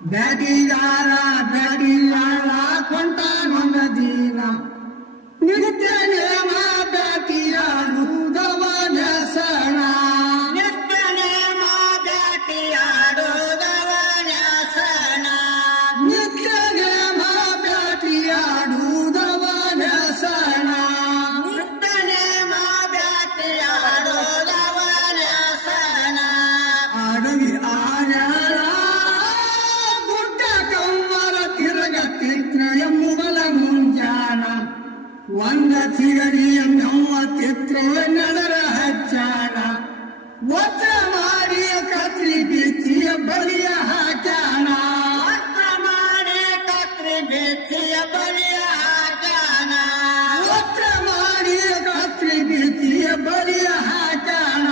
ಬ್ಯಾಟಿಗಾರ ಕೊಂಟ ನೊಂದದೀನ ನಿತ್ಯ ನೇಮ ಬ್ಯಾಟಿಯಾಡುವುದವ ವ್ಯಸನ ನಿತ್ಯ ನೇಮ ಬ್ಯಾಟಿಯಾಡುವುದವ ವ್ಯಸನ ನಿತ್ಯ ನೇಮ ಬ್ಯಾಟಿಯಾಡುವುದವ ವ್ಯಸನ ನಿತ್ಯ ನೇಮ ಬ್ಯಾಟಿಯಾಡುವುದವ ವ್ಯಸನ ಅಡವಿ ಆರ್ಯಾರ ಗುಡ್ಡ ಕವ್ವರ ತಿರುಗತ್ತಿತ್ರ ಎಂಬುವಲ ಮುಂಜಾನ ಒಂದ ಚಿಗರಿಯ ಮೂವತ್ತಿತ್ರ ನಡರ ಹಚ್ಚಾಣ ಒತ್ತ ಮಾಡಿಯ ಕತ್ರಿ ಬಿಚ್ಚಿಯ ಬಲಿಯ ಹಾಕ್ಯಾಣ ಒತ್ತ ಮಾಡಿ ಕತ್ರಿ ಬಿಚ್ಚಿಯ ಬಲಿಯ ಹಾಕ್ಯಾಣ ಒತ್ತ ಮಾಡಿಯ ಕತ್ರಿ ಬಿಚ್ಚಿಯ ಬಲಿಯ ಹಾಕ್ಯಾಣ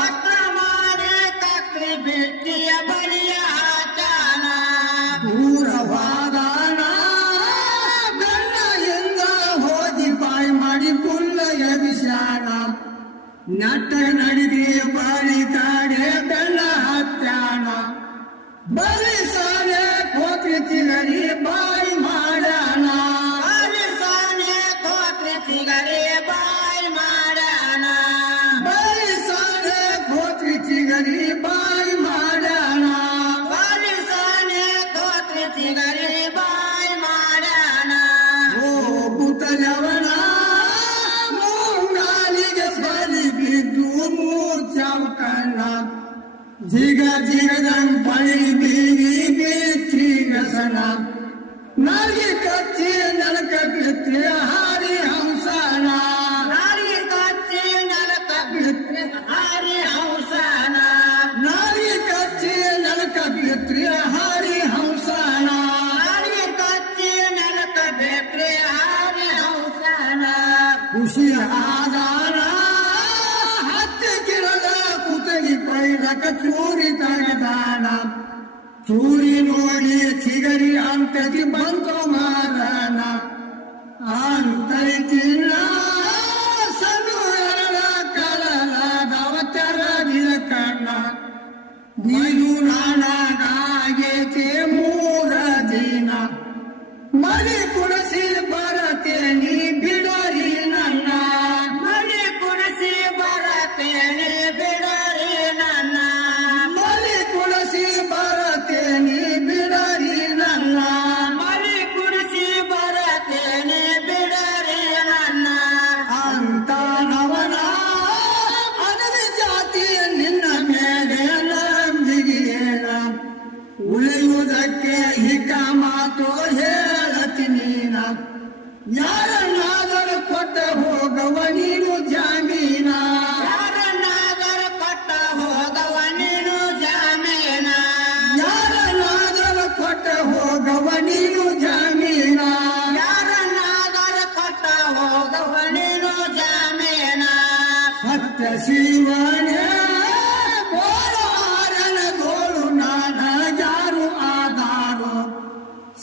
ಒತ್ತ ಮಾಡಿ ಕತ್ರಿ ಬಿಚ್ಚಿಯ ಬಲಿಯ ಹಾಕ್ಯಾಣ ದೂರವಾದಾನ ಬೆಣ್ಣೆಯಿಂದ ಹೋಗಿ ಬಾಯಿ ಮಾಡಿ ಕುಲ್ಲ ಎಬಿಸ್ಯಾನ ನಟ ನಡಿಗೆ ಬಾರಿ ಕಾಡೆ ಬೆಣ್ಣ ಹತ್ಯಾಣ ಬಲಿ ಸಾಲೆ ಕೋತ್ರಿ ಚಿಗರಿ ಬಾಯಿ ಮಾಡ್ಯಾನ ಸಾನೆ ಕೋತ್ರಿ ಚಿಗರಿ ಬಾಯಿ ಮಾಡ್ಯಾನ ಬಲಿ ಸಾಲೆ ಕೋತ್ರಿ ಚಿಗರಿ ಬಾಯಿ ಮಾಡ್ಯಾನ ಸಾನೆ ಕೋತ್ರಿ ಚಿಗರಿ ಬಾಯಿ ಮಾಡ್ಯಾನ ಹೋಗುತ್ತಲವನ ಮುಂಗಾಲಿಗೆ ಬಲಿ ಬಿದ್ದು ಮೂರ್ಛಾವ ಕಣ್ಣ ಜಿಗ ಜಿಗದಂಗ್ ಬಳಿ ಬೀಗಿ ಬಿತ್ರಿ ವ್ಯಸನ ನಾಗಿ ಕಚ್ಚಿ ನಲಕ ಬಿತ್ರಿ ಹಾರಿ ಹಂಸನ ನಾರಿ ಕಚ್ಚಿ ನಲಕ ಬಿತ್ರಿ ಹಾರಿ ಹಂಸನ ನಾಗಿ ಕಚ್ಚಿ ನಲಕ ಬಿತ್ರಿ ಹಾರಿ ಹಂಸನ ನಾರಿ ಕಚ್ಚಿ ನಲಕ ಬಿತ್ರಿ ಹಾರಿ ಹಂಸನ ಖುಷಿ ಆದಾನ ಹತ್ತಿ ಗಿಡದ ಕುತಗಿ ಪೈರಕ ಚೂರಿ ತಗದಾನ ಚೂರಿ ನೋಡಿ ಚಿಗರಿ ಅಂತದಿ ಬಂತು ಮಾರಣ ಅಂತೈತಿಲ್ಲ ಸಣ್ಣ ಎರಡ ಕಳಲದವ ತೆರದಿನ ಕಣ್ಣ ಬೀದು ನಾನಾಗೇತೆ ಮೂರ ದಿನ ಮಲಿ ಕುಡಸಿ ಬರತೇನಿ ಬಿಡರಿ ನನ್ನ ಮನೆ ಕುಡಿಸಿ ಬರತೇನೆ ಬಿಡರಿ ನನ್ನ ಮಲಿ ಕುಡಸಿ ಬರತೇನಿ ಬಿಡರಿ ನನ್ನ ಮನೆ ಕುಡಿಸಿ ಬರತೇನೆ ಬಿಡರಿ ನನ್ನ ಅಂತ ನವನ ಅಡವಿ ಜಾತಿ ನಿನ್ನ ಮೇಲೆ ನಂಬಿಗೆಯೇನ ಉಳಿಯುವುದಕ್ಕೆ ಹಿಕ ಮಾತು ಹೇಳತಿ ನೀನ ಯಾರನ್ನಾದರೂ ಕೊಟ್ಟ ಹೋಗವ ನೀನು ಜಾಮೀನ ಯಾರನ್ನಾದರೂ ಕೊಟ್ಟ ಹೋಗವ ನೀನು ಜಾಮೀನ ಯಾರನ್ನಾದರೂ ಕೊಟ್ಟ ಹೋಗವ ನೀನು ಜಾಮೀನ ಯಾರನ್ನಾದರೂ ಕೊಟ್ಟ ಹೋಗವ ನೀನು ಜಾಮೀನ ಸತ್ಯ ಶಿವನೇ ಗೋಳು ಆರನ ಗೋಳು ನಾನ ಯಾರು ಆಧಾರು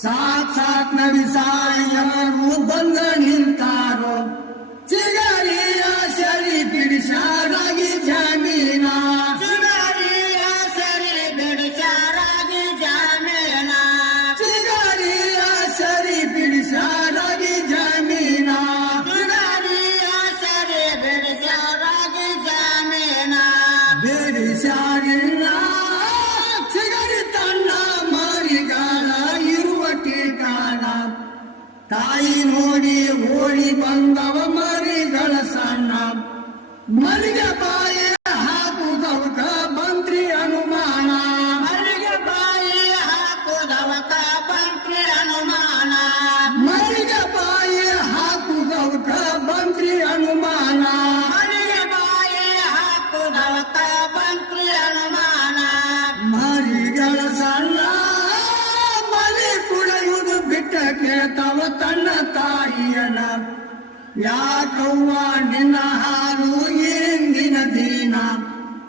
ಸಾಕ್ಷಾತ್ ನವಿ ಸಾಯರು ಬಂದ ನಿಂತಾರೋ ಚಿಗರಿಯ ಸರಿ ಬಿಡಿಸಾರಾಗಿ ಜಾಮೀನ ಚಿಗರಿಯ ಸರಿ ಬಿಡಿಸಾರಾಗಿ ಜಾಮೀನ ಚಿಗರಿಯ ಸರಿ ಬಿಡಿಸಾರಾಗಿ ಜಾಮೀನ ಚಿಗರಿಯ ಸರಿ ಬಿಡಿಸಾರಾಗಿ ಜಾಮೀನ ಬೇಡಿಸಾರಿಲ್ಲ ಚಿಗರಿ ತನ್ನ ಮಾರಿಗಾಲ ಇರುವ ಟೀಕಾಣ ತಾಯಿ ನೋಡಿ ಓಡಿ ಬಂದವ ಮರಿಗಳ ಸಣ್ಣ ಮರಿಗೆ ಬಾಯಿ ಹಾಕುದವಕ ಬಂತ್ರಿ ಅನುಮಾನ ಮಲ್ಲಿಗೆ ಬಾಯಿ ಹಾಕುದವಕ ಬಂತ್ರಿ ಅನುಮಾನ ಮರಿಗೆ ಬಾಯಿ ಹಾಕುದವಕ ಬಂತ್ರಿ ಅನುಮಾನ ಮಲ್ಲಿಗೆ ಬಾಯಿ ಹಾಕುದವಕ ಬಂತ್ರಿ ಅನುಮಾನ ಮರಿಗಳ ಸಣ್ಣ ಮಲಿ ಕುಡಿಯುವುದು ಬಿಟ್ಟ ಕೇಳ್ತವ ತನ್ನ ತಾಯಿಯನ ಯಾಕವ್ವ ನಿನ್ನ ಹಾಲು ಇಂದಿನ ದಿನ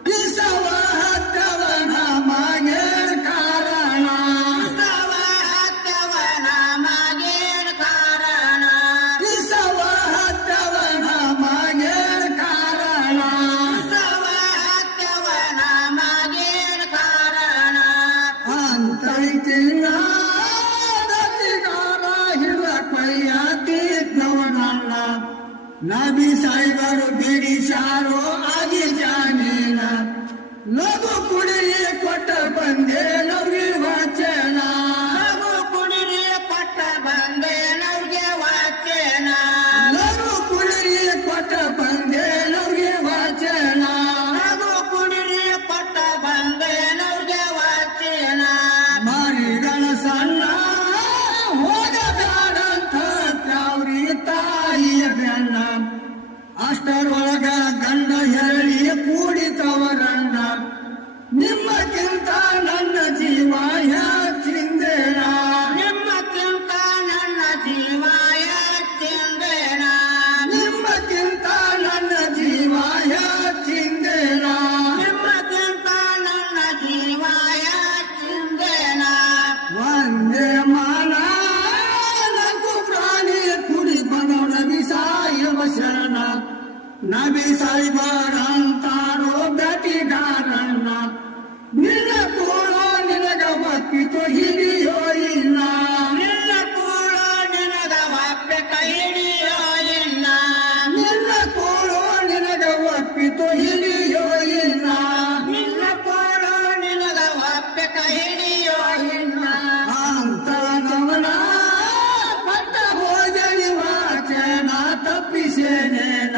ಪಿಸವ ಹತ್ತವನ ಮಾಗೆ ಕಾರಣ ಸವ ಹತ್ತವನ ಮಗೇನ ಕಾರಣ ಪಿಸವ ಹತ್ತವನ ಮಾಗೆ ಕಾರಣ ಸವ ಹತ್ತವನ ಮಗೇನ ಕಾರಣ ಅಂತೈತಿ नाबी साहेबारो बीडी शारो आगी जानेन लघु कुडिरी कोट बंदे नवरी वाचना ಲಘು ಕುಡಿರಿ ಕೊಟ್ಟ ಬಂದೆ ನವ್ರಿಗೆ ವಾಚನ लघु कुडिरी कोट बंदे नवरी वाचना ಲಘು ಕುಡಿರಿ ಕೊಟ್ಟ ಬಂದೆ ನವ್ರಿಗೆ ವಾಚನ मारी गणसन्न ಹೋಗಬೇಡಂತ ತ್ರಾವ್ರಿ ತಾಯಿಯ ಬೆನ್ನ ಅಷ್ಟರೊಳಗ ಗಂಡ ಹೇಳಿ ಕೂಡಿತವರನ್ನ ನಿಮ್ಮಕ್ಕಿಂತ ನನ್ನ ಜೀವ ಹೆಚ್ಚಿಂದೇನ ನಿಮ್ಮಕ್ಕಿಂತ ನನ್ನ ಜೀವ ಹೆಚ್ಚಿಂದೇನ ನಿಮ್ಮಕ್ಕಿಂತ ನನ್ನ ಜೀವ ಹೆಚ್ಚಿಂದೇನ ನಿಮ್ಮಕ್ಕಿಂತ ನನ್ನ ಜೀವ ಹೆಚ್ಚಿಂದೇನ ಒಂದೇ ಮಾನ ನಕ್ಕು ಪ್ರಾಣಿ ಕುಡಿ ಬಂದವನ ಬಿಸಾಯವ ಶರಣ ನಬಿ ಸಾಯಿಬರಂತಾರೋ ಬ್ಯಾಟಿಗಾರಣ್ಣ ನಿನ್ನ ಕೂಡೋ ನಿನಗ ಒಪ್ಪಿತು ಹಿಡಿಯೋ ಇಲ್ಲ ನಿನ್ನ ಕೂಡ ನಿನಗ ಒಪ್ಪೆ ಕೈ ಹಿಡಿಯೋ ಇನ್ನ ನಿನ್ನ ಕೂಡೋ ನಿನಗ ಒಪ್ಪಿತು ಹಿಡಿಯೋ ಇಲ್ಲ ನಿನ್ನ ಕೂಡ ನಿನಗ ಒಪ್ಪೆ ಕೈ ಹಿಡಿಯೋ ಇನ್ನ ಅಂತ ಗಮನ ಪಟ್ಟ ಹೋಗಲಿ ವಾಚನ ತಪ್ಪಿಸೇನೇನ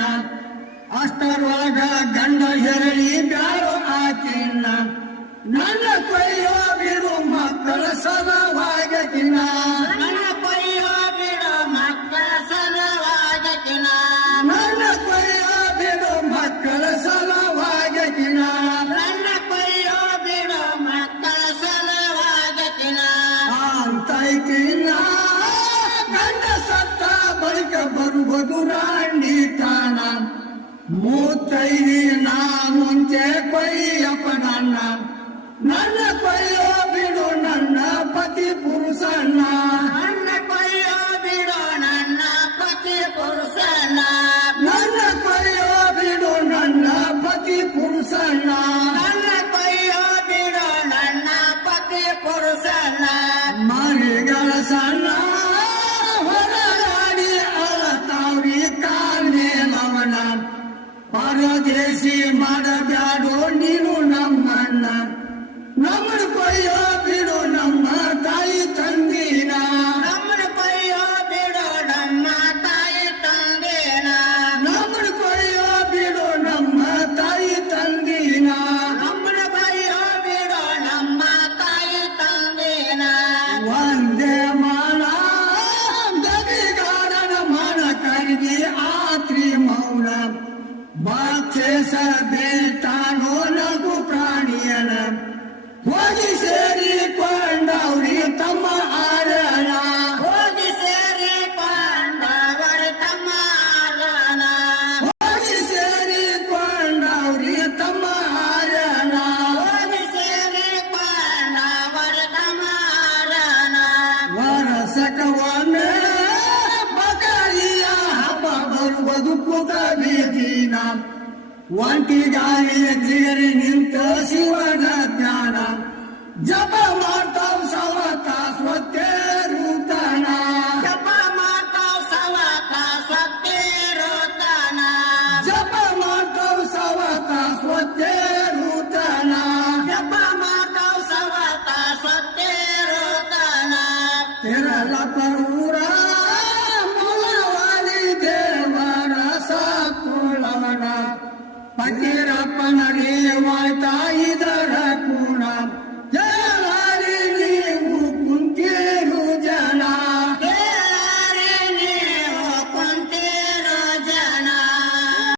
ಅಷ್ಟರೊಳಗ ಗಂಡ ಹೆರಳಿ ಬ್ಯಾರೋ ಆಕಿನ್ನ ನನ್ನ ಕೊಯ್ಯೋ ಬಿಡು ಮಕ್ಕಳ ಸಲವಾಗಿನ ನನ್ನ ಕೊಯ್ಯೋ ಬಿಡು ಮಕ್ಕಳ ಸಲವಾಗಿನ ನನ್ನ ಕೊಯ್ಯೋ ಬಿಡು ಮಕ್ಕಳ ಸಲವಾಗಿನ ನನ್ನ ಕೊಯ್ಯೋ ಬಿಡು ಮಕ್ಕಳ ಸಲವಾಗಿನ ಅಂತೈಕಿನ ಗಂಡ ಸತ್ತ ಬಳಿಕ ಬರುವುದು ರಾಣಿ ತಾಣ ಮೂತೈದಿ ನಾ ಮುಂಚೆ ಕೊಯ್ಯಪ್ಪ ನನ್ನ ಕೊಯ್ಯೋ ಬಿಡು ನನ್ನ ಪತಿ ಪುರುಷಣ್ಣ ನನ್ನ ಕೊಯ್ಯೋ ಬಿಡು ನನ್ನ ಪತಿ ಪುರುಷನ ನನ್ನ ಕೊಯ್ಯೋ ಬಿಡು ನನ್ನ ಪತಿ ಪುರುಷಣ್ಣ ನನ್ನ ಕೊಯ್ಯೋ ಬಿಡು ನನ್ನ ಪತಿ ಪುರುಷನ ಮರಿಗಳ ಸಣ್ಣ ಹೊರಗಾಡಿ ಅಳತಾವ್ರಿ ಕಾಲೇನವನ ಪರದೇಶಿ ಮಾಡಬ್ಯಾಡೋ ನೀನು ನಮ್ಮಣ್ಣ ನಮ್ಮನ್ನು ಕೊಯ್ಯೋ ಬಿಡು ನಮ್ಮ ತಾಯಿ ತಂದಿನ ನಮ್ಮನ ಕೊಯ್ಯೋ ಬಿಡು ನಮ್ಮ ತಾಯಿ ತಂದೇನ ನಮ್ಮನ್ನು ಕೊಯ್ಯೋ ಬಿಡು ನಮ್ಮ ತಾಯಿ ತಂದಿನ ನಮ್ಮನ ಕೊಯ್ಯೋ ಬಿಡು ನಮ್ಮ ತಾಯಿ ತಂದೇನ ಒಂದೇ ಮಾನ ಗದಿಗಾರನ ಮಾನ ಕರಿಗಿ ಆತ್ರಿ ಮೌನ ಬಾಕ್ಷೇಸ ಬೇಟಾನೋ ನಗು ಪ್ರಾಣಿಯನ ಹೋಗಿ ಸೇರಿಕೊಂಡವ್ರಿ ತಮ್ಮ ಆರಣ ಹೋಗಿ ಸೇರಿಕೊಂಡವರು ತಮ್ಮ ಆರಣ ಹೋಗಿ ಸೇರಿಕೊಂಡವ್ರಿ ತಮ್ಮ ಆರಣ ಹೋಗಿ ಸೇರಿಕೊಂಡವರು ತಮ್ಮ ಆರಣ ವರಸಕ ಒಮ್ಮೆ ಬಕರಿಯ ಹಬ್ಬ ಬರುವುದು ಕುತ ಬೀದಿನ ಒಂಟಿ ಗಾಳಿಯ ಜಿಗರಿ ನಿಂತ ಶಿವ